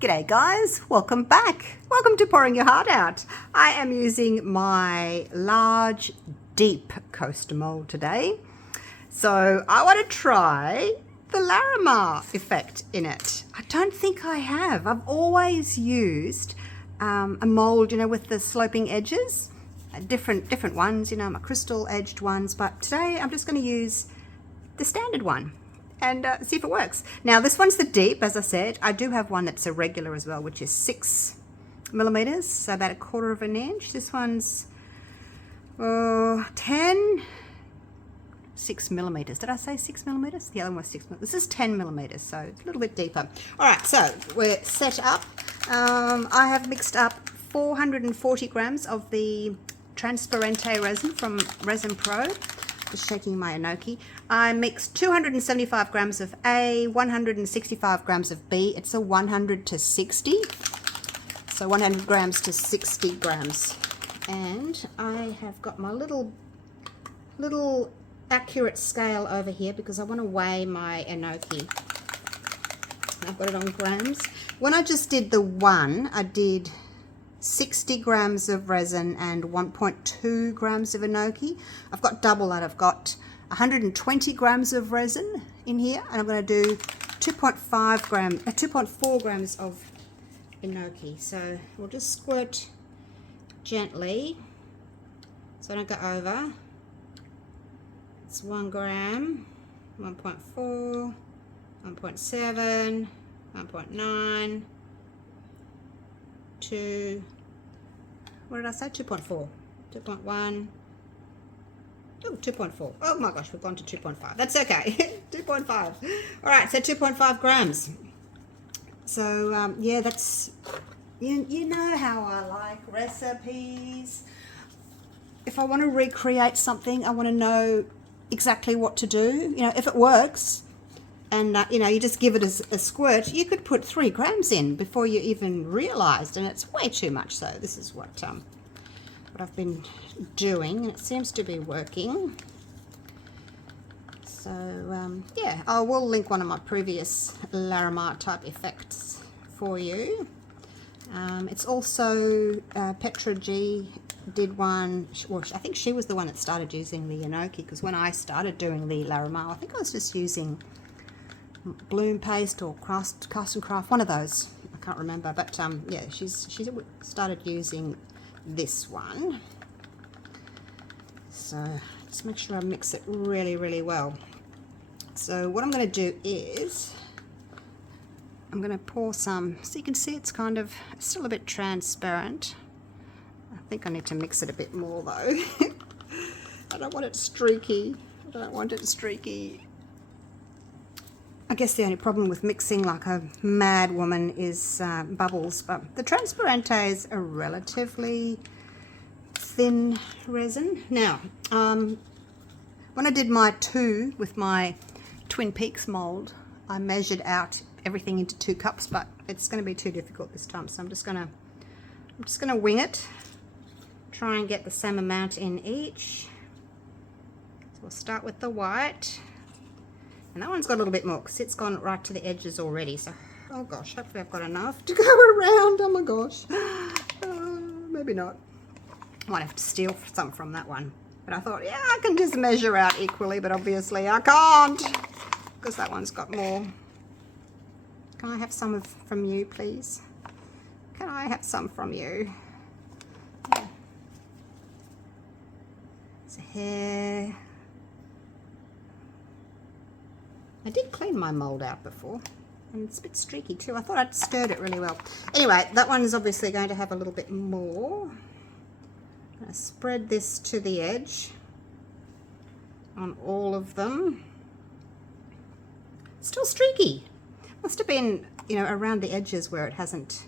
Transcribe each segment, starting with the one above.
G'day guys, welcome back. Welcome to Pouring Your Heart Out. I am using my large deep coaster mold today. So I want to try the Larimar effect in it. I don't think I have. I've always used a mold, with the sloping edges, different ones, my crystal edged ones, but today I'm just going to use the standard one and see if it works. Now this one's the deep, as I said. I do have one that's a regular as well, which is 6 millimeters, so about 1/4 of an inch. This one's 6 millimeters. Did I say 6 millimeters? The other one was 6 millimeters. This is 10 millimeters, so it's a little bit deeper. All right, so we're set up. I have mixed up 440 grams of the Transparente resin from Resin Pro. Just shaking my enoki. I mixed 275 grams of A, 165 grams of B. It's a 100 to 60. So 100 grams to 60 grams. And I have got my little accurate scale over here because I want to weigh my enoki. I've got it on grams. When I just did the one, I did 60 grams of resin and 1.2 grams of enoki. I've got double that. I've got 120 grams of resin in here, and I'm going to do 2.4 grams of enoki. So we'll just squirt gently so I don't go over. It's 1 gram, 1.4, 1.7, 1.9, 2, what did I say? 2.4, 2.1, oh, 2.4. Oh my gosh, we've gone to 2.5. That's okay. 2.5. All right, so 2.5 grams. So yeah, that's, you know how I like recipes. If I want to recreate something, I want to know exactly what to do. If it works, and you just give it a squirt, you could put 3 grams in before you even realized, and it's way too much. So this is what I've been doing, and it seems to be working. So yeah, I will link one of my previous Larimar type effects for you. It's also Petra G did one. Well, I think she was the one that started using the enoki, because when I started doing the Larimar, I think I was just using bloom paste or cast and craft, one of those. I can't remember, but yeah, she's started using this one. So just make sure I mix it really well. So what I'm going to do is I'm going to pour some, so you can see it's kind of still a bit transparent. I think I need to mix it a bit more though. I don't want it streaky. I guess the only problem with mixing like a mad woman is bubbles, but the Transparente is a relatively thin resin. Now, when I did my 2 with my Twin Peaks mold, I measured out everything into 2 cups, but it's going to be too difficult this time, so I'm just gonna wing it. Try and get the same amount in each. So we'll start with the white. And that one's got a little bit more because it's gone right to the edges already. So, oh gosh, hopefully I've got enough to go around. Oh my gosh. Maybe not. I might have to steal some from that one. But I thought, yeah, I can just measure out equally, but obviously I can't because that one's got more. Can I have some from you, please? Can I have some from you? Yeah. It's a hair. I did clean my mold out before, and it's a bit streaky too. I thought I'd stirred it really well. Anyway, that one is obviously going to have a little bit more. I'm going to spread this to the edge on all of them. Still streaky. Must have been, around the edges where it hasn't,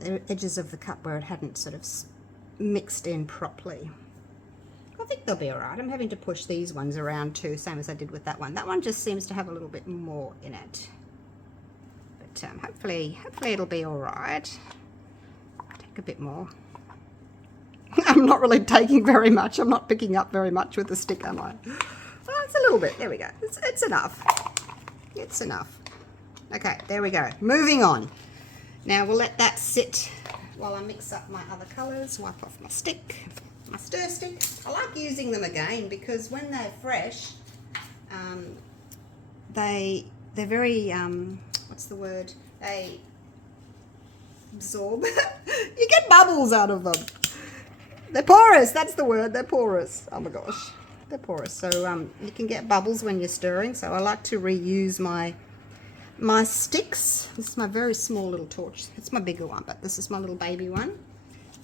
the edges of the cup where it hadn't sort of mixed in properly. I think they'll be alright. I'm having to push these ones around too, same as I did with that one. That one just seems to have a little bit more in it. But hopefully it'll be alright. Take a bit more. I'm not really taking very much. I'm not picking up very much with the stick, am I? Oh, it's a little bit. There we go. It's enough. It's enough. Okay, there we go. Moving on. Now we'll let that sit while I mix up my other colours. Wipe off my stick, my stir stick. I like using them again because when they're fresh, they're very, what's the word? They absorb. You get bubbles out of them. They're porous, that's the word, they're porous. Oh my gosh, they're porous. So you can get bubbles when you're stirring, so I like to reuse my sticks. This is my very small little torch. It's my bigger one, but this is my little baby one.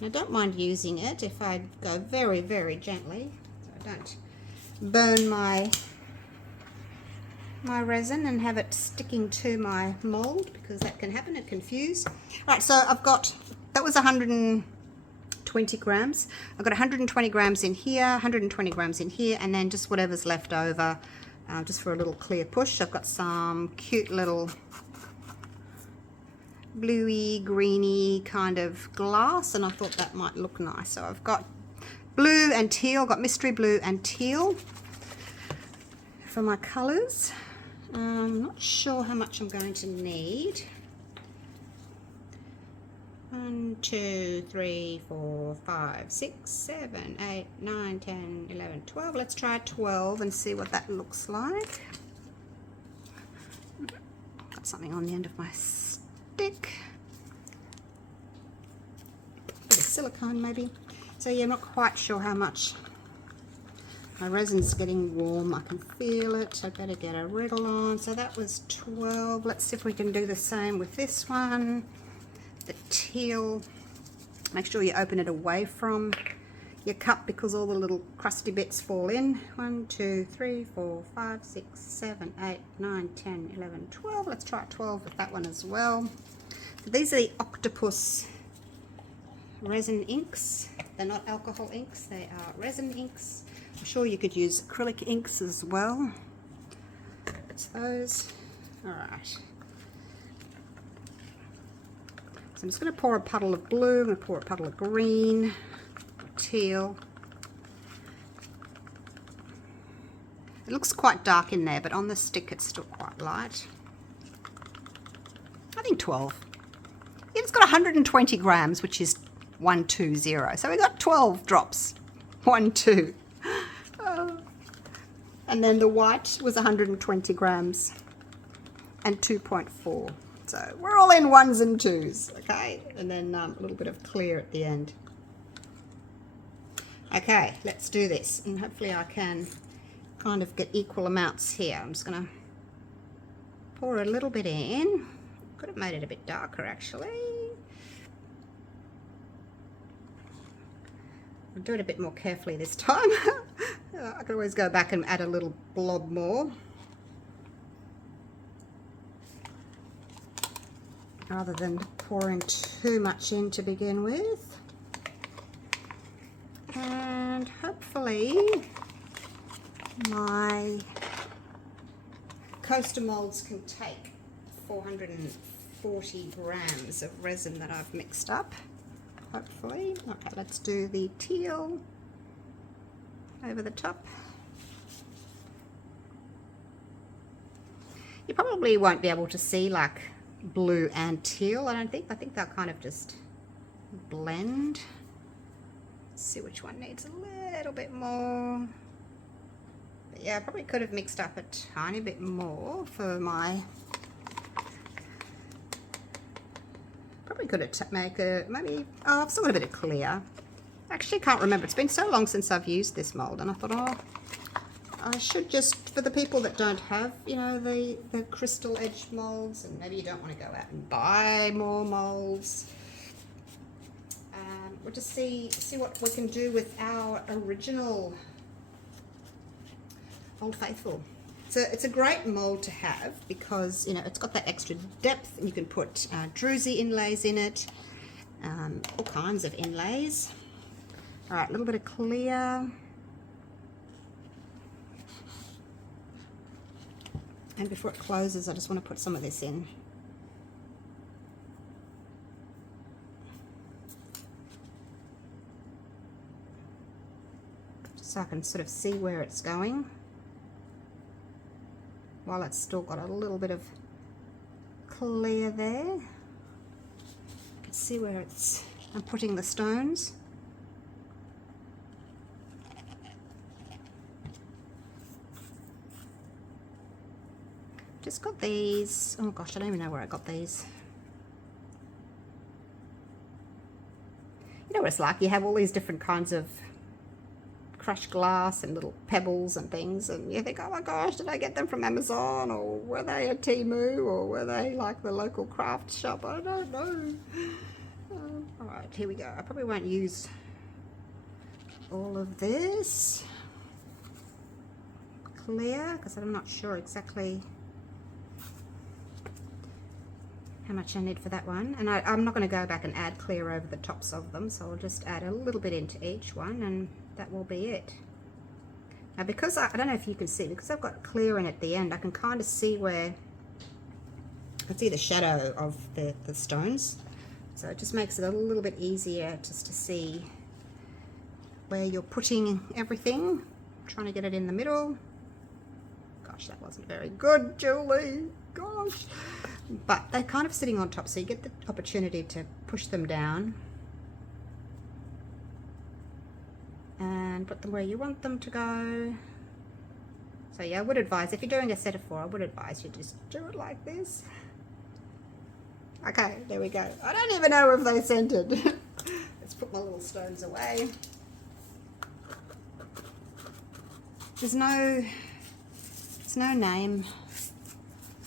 And I don't mind using it if I go very, very gently, so I don't burn my resin and have it sticking to my mold, because that can happen, it can fuse. Right, so I've got, that was 120 grams. I've got 120 grams in here, 120 grams in here, and then just whatever's left over, just for a little clear push. I've got some cute little bluey, greeny kind of glass, and I thought that might look nice. So I've got blue and teal, I've got mystery blue and teal for my colours. I'm not sure how much I'm going to need. 1, 2, 3, 4, 5, 6, 7, 8, 9, 10, 11, 12. Let's try 12 and see what that looks like. Got something on the end of my stick. Bit of silicone maybe. So yeah, I'm not quite sure how much. My resin's getting warm, I can feel it. I better get a wriggle on. So that was 12. Let's see if we can do the same with this one. The teal. Make sure you open it away from your cup because all the little crusty bits fall in. 1, 2, 3, 4, 5, 6, 7, 8, 9, 10, 11, 12. Let's try 12 with that one as well. So these are the Octopus resin inks. They're not alcohol inks, they are resin inks. I'm sure you could use acrylic inks as well. It's those. Alright. So I'm just going to pour a puddle of blue, I'm going to pour a puddle of green, teal. It looks quite dark in there, but on the stick it's still quite light. I think 12. Yeah, it's got 120 grams, which is 120. So we got 12 drops. 1, 2. And then the white was 120 grams and 2.4. So we're all in 1s and 2s, okay? And then a little bit of clear at the end. Okay, let's do this. And hopefully I can kind of get equal amounts here. I'm just going to pour a little bit in. Could have made it a bit darker, actually. I'll do it a bit more carefully this time. I could always go back and add a little blob more. Rather than pouring too much in to begin with. And hopefully my coaster molds can take 440 grams of resin that I've mixed up. Hopefully. Okay, let's do the teal over the top. You probably won't be able to see like blue and teal, I don't think. I think they'll kind of just blend. Let's see which one needs a little bit more. But yeah, I probably could have mixed up a tiny bit more for my... Probably could have make a, maybe, oh, I've still got a bit of clear. Actually can't remember. It's been so long since I've used this mold, and I thought, oh, I should just, for the people that don't have, you know, the crystal edge molds, and maybe you don't want to go out and buy more molds. We'll just see what we can do with our original Old Faithful. So it's a great mold to have because, you know, it's got that extra depth, and you can put druzy inlays in it, all kinds of inlays. All right, a little bit of clear. And before it closes, I just want to put some of this in. So I can sort of see where it's going while it's still got a little bit of clear there. Let's see where I'm putting the stones. Just got these. Oh gosh, I don't even know where I got these. You know what it's like? You have all these different kinds of crushed glass and little pebbles and things, and you think, oh my gosh, did I get them from Amazon, or were they at Temu, or were they like the local craft shop? I don't know. All right, here we go. I probably won't use all of this clear because I'm not sure exactly how much I need for that one, and I'm not going to go back and add clear over the tops of them, so I'll just add a little bit into each one and that will be it. Now because I don't know if you can see, because I've got clear in at the end, I can kind of see where I can see the shadow of the stones, so it just makes it a little bit easier just to see where you're putting everything. I'm trying to get it in the middle. Gosh, that wasn't very good, Julie. Gosh. But they're kind of sitting on top, so you get the opportunity to push them down and put them where you want them to go. So yeah, I would advise, if you're doing a set of 4, I would advise you just do it like this. Okay, there we go. I don't even know if they centered. Let's put my little stones away. There's no name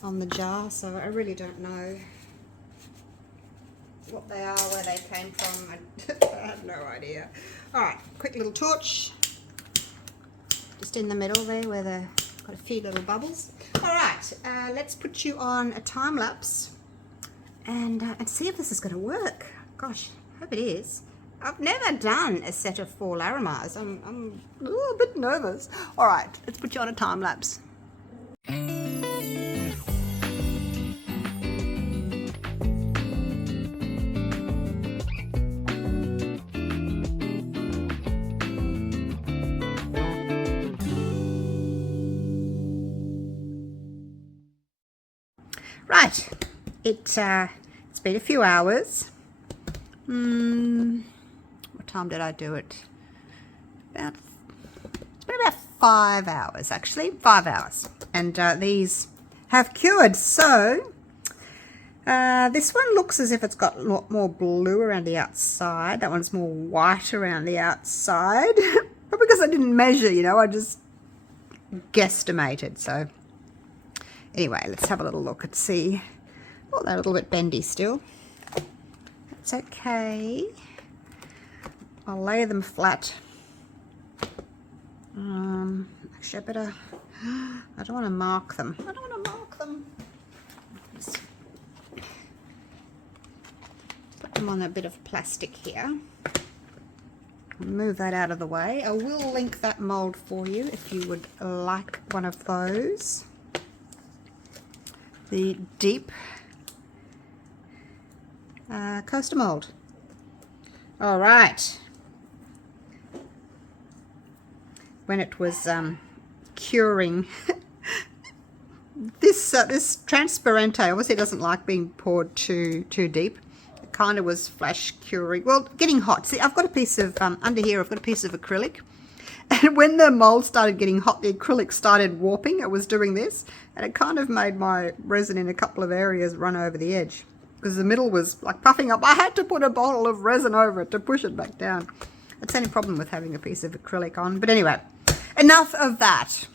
on the jar, so I really don't know what they are, where they came from. I have no idea. All right, quick little torch, just in the middle there where they've got a few little bubbles. All right, let's put you on a time lapse and see if this is going to work. Gosh, I hope it is. I've never done a set of 4 Larimars. I'm a bit nervous. All right, let's put you on a time lapse. Right, it's been a few hours. What time did I do it? It's been about 5 hours, actually, 5 hours. And these have cured. So this one looks as if it's got a lot more blue around the outside. That one's more white around the outside. But because I didn't measure, you know, I just guesstimated. So anyway, let's have a little look and see. Oh, they're a little bit bendy still. That's okay. I'll lay them flat. Actually, I don't want to mark them. I don't want to mark them. Just put them on a bit of plastic here. Move that out of the way. I will link that mold for you if you would like one of those. The deep coaster mold. All right. When it was curing, this transparente obviously doesn't like being poured too deep. It kind of was flash curing. Well, getting hot. See, I've got a piece of under here. I've got a piece of acrylic. And when the mold started getting hot, the acrylic started warping. It was doing this, and it kind of made my resin in a couple of areas run over the edge because the middle was like puffing up. I had to put a bottle of resin over it to push it back down. That's the only problem with having a piece of acrylic on. But anyway, enough of that.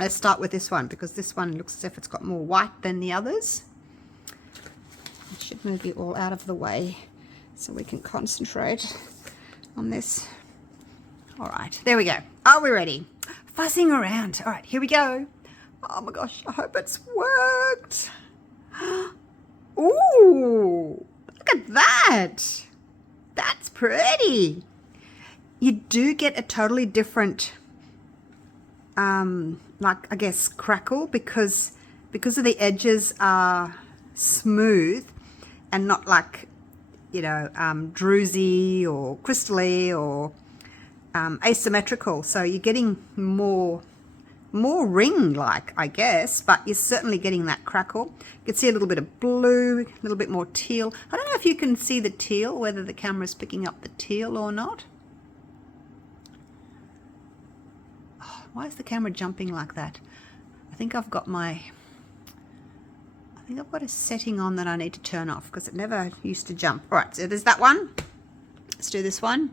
Let's start with this one because this one looks as if it's got more white than the others. I should move you all out of the way so we can concentrate on this. All right, there we go. Are we ready? Fuzzing around. All right, here we go. Oh my gosh, I hope it's worked. Ooh, look at that. That's pretty. You do get a totally different, like I guess crackle because of the edges are smooth and not like, you know, druzy or crystally or asymmetrical. So you're getting more more ring-like, I guess, but you're certainly getting that crackle. You can see a little bit of blue, a little bit more teal. I don't know if you can see the teal, whether the camera's picking up the teal or not. Oh, why is the camera jumping like that? I think I've got a setting on that I need to turn off because it never used to jump. All right, so there's that one. Let's do this one.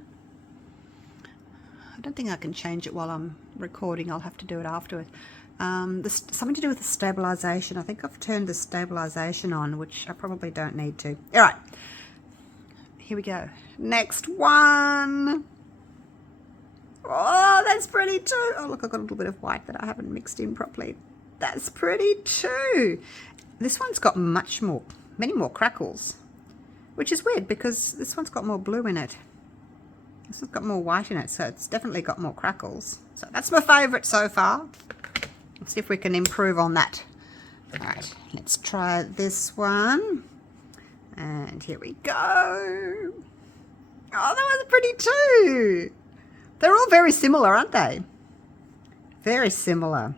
I don't think I can change it while I'm recording. I'll have to do it afterwards. Something to do with the stabilization. I think I've turned the stabilization on, which I probably don't need to. All right, here we go. Next one. Oh, that's pretty too. Oh, look, I've got a little bit of white that I haven't mixed in properly. That's pretty too. This one's got many more crackles, which is weird because this one's got more blue in it. This one's got more white in it, so it's definitely got more crackles. So that's my favourite so far. Let's see if we can improve on that. All right, let's try this one. And here we go. Oh, that was pretty too. They're all very similar, aren't they? Very similar.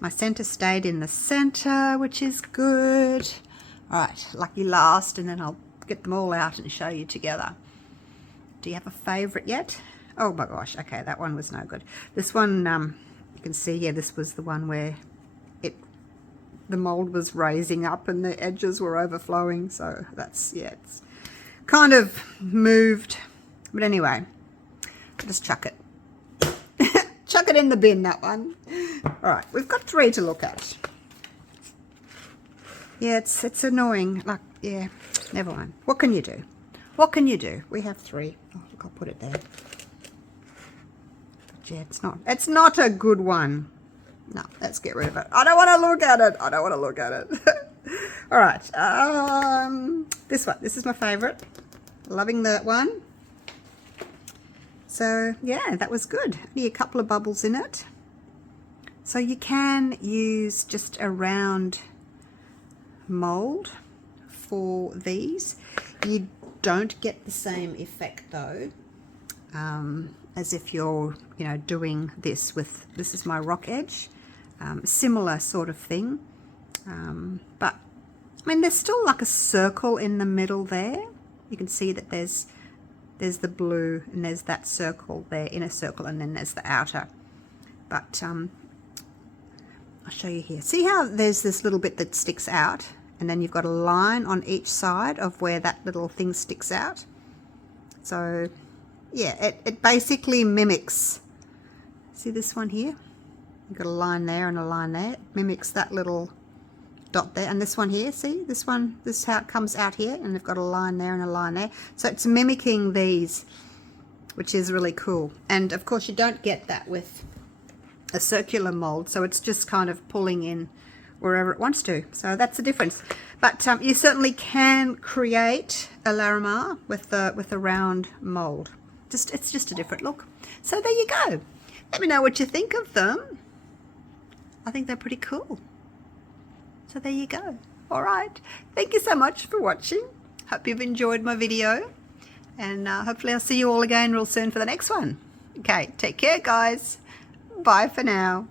My centre stayed in the centre, which is good. All right, lucky last, and then I'll get them all out and show you together. Do you have a favourite yet? Oh my gosh, okay, that one was no good. This one, you can see, yeah, this was the one where the mould was raising up and the edges were overflowing. So that's, yeah, it's kind of moved. But anyway, just chuck it. Chuck it in the bin, that one. All right, we've got 3 to look at. Yeah, it's annoying. Like, yeah, never mind. What can you do? What can you do? We have 3. Oh, look, I'll put it there. But yeah, it's not a good one. No, let's get rid of it. I don't want to look at it. I don't want to look at it. All right, this one. This is my favorite. Loving that one. So yeah, that was good. Only a couple of bubbles in it. So you can use just a round mold for these. You don't get the same effect though, as if you're, you know, doing this with, this is my rock edge, similar sort of thing, but I mean there's still like a circle in the middle there. You can see that there's the blue and there's that circle there, inner circle, and then there's the outer. But I'll show you here. See how there's this little bit that sticks out, and then you've got a line on each side of where that little thing sticks out. So yeah, it basically mimics, see this one here? You've got a line there and a line there. It mimics that little dot there. And this one here, see? This one, this is how it comes out here, and they've got a line there and a line there. So it's mimicking these, which is really cool. And of course you don't get that with a circular mold, so it's just kind of pulling in wherever it wants to. So that's the difference. But you certainly can create a Larimar with a round mold. It's just a different look. So there you go. Let me know what you think of them. I think they're pretty cool. So there you go. All right. Thank you so much for watching. Hope you've enjoyed my video. And hopefully I'll see you all again real soon for the next one. Okay, take care, guys. Bye for now.